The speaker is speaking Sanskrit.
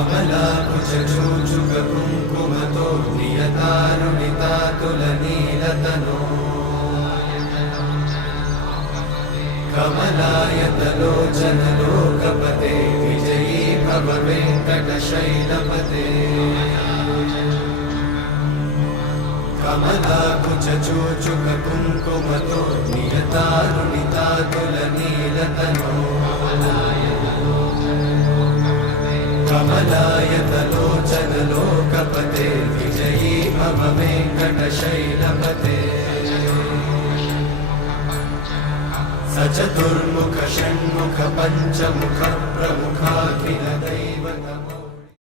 कमलाकुचूचुककुङ्कुमतो नियतारुणितातुलनीलतनो कमलायतलोचनलोकपते विजयी भव वेङ्कटशैलपते कमलाकुचूचुककुङ्कुमतो नियतारुणितातुलनीलतनो कमलायतलोचनलोकपते विजयी भव वेङ्कटशैलपते स चतुर्मुख षण्मुख पञ्चमुख प्रमुखाखिल दैव